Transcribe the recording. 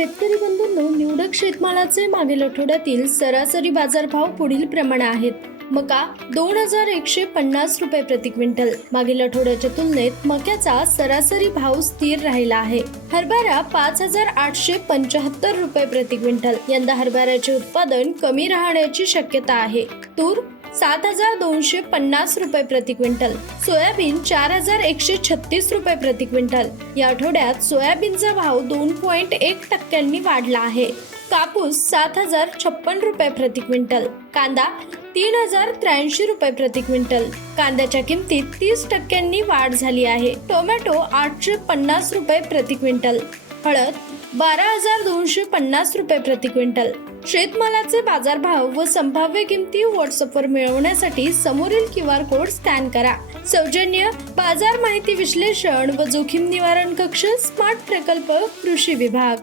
शेतकरी बंधूंनो निवडक शेतमालाचे मागील आठवड्यातील सरासरी बाजारभाव पुढील प्रमाणे आहेत. मका दोन हजार एकशे पन्नास रुपये प्रति क्विंटल. मागील आठवड्याच्या तुलनेत मक्याचा सरासरी भाव स्थिर राहिला आहे. हरभरा पाच हजार आठशे पंचाहत्तर रुपये प्रति क्विंटल. यंदा हरभऱ्याचे उत्पादन कमी राहण्याची शक्यता आहे. तूर सात हजार दोनशे पन्नास रुपये प्रति क्विंटल. सोयाबीन चार हजार एकशे छत्तीस रुपये प्रति क्विंटल. या आठवड्यात सोयाबीनचा भाव दोन पॉईंट एक टक्क्यांनी वाढला आहे. कापूस सात हजार छप्पन रुपये प्रति क्विंटल. कांदा तीन हजार त्र्याऐंशी रुपये प्रति क्विंटल. कांद्याच्या किमतीत तीस टक्क्यांनी वाढ झाली आहे. टोमॅटो आठशे पन्नास रुपये प्रति क्विंटल. हळद बारा हजार दोनशे पन्नास रुपये प्रति क्विंटल. शेतमालाचे बाजारभाव व संभाव्य किमती व्हॉट्सअपवर मिळवण्यासाठी समोरील क्यू आर कोड स्कॅन करा. सौजन्य बाजार माहिती विश्लेषण व जोखीम निवारण कक्ष स्मार्ट प्रकल्प कृषी विभाग.